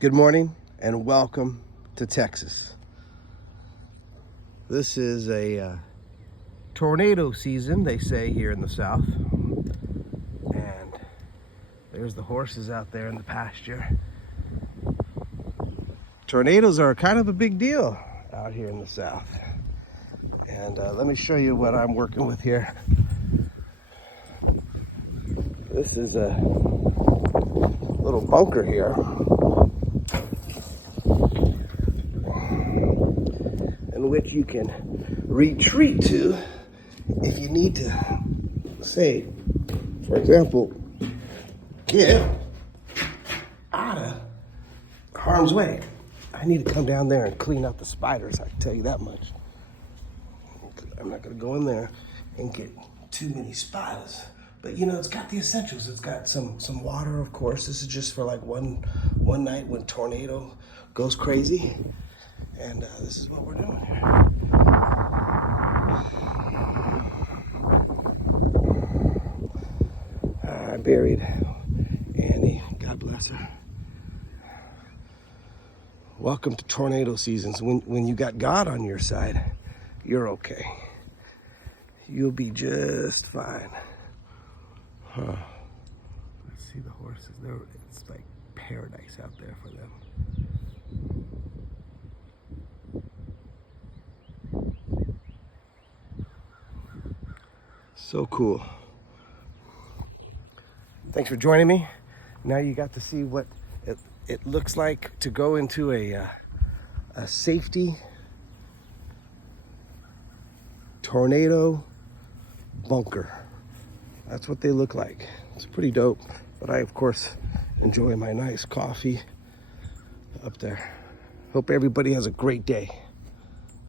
Good morning and welcome to Texas. This is a tornado season, they say, here in the South. And there's the horses out there in the pasture. Tornadoes are kind of a big deal out here in the South. And let me show you what I'm working with here. This is a little bunker here, in which you can retreat to if you need to, say, for example, get out of harm's way. I need to come down there and clean out the spiders, I can tell you that much. I'm not gonna go in there and get too many spiders. But you know, it's got the essentials. It's got some water, of course. This is just for like one night when tornado goes crazy. And this is what we're doing here. I buried Annie, God bless her. Welcome to tornado seasons. When you got God on your side, you're okay. You'll be just fine. Huh. Let's see the horses. It's like paradise out there for them. So cool. Thanks for joining me. Now you got to see what it looks like to go into a safety tornado bunker. That's what they look like. It's pretty dope. But I, of course, enjoy my nice coffee up there. Hope everybody has a great day.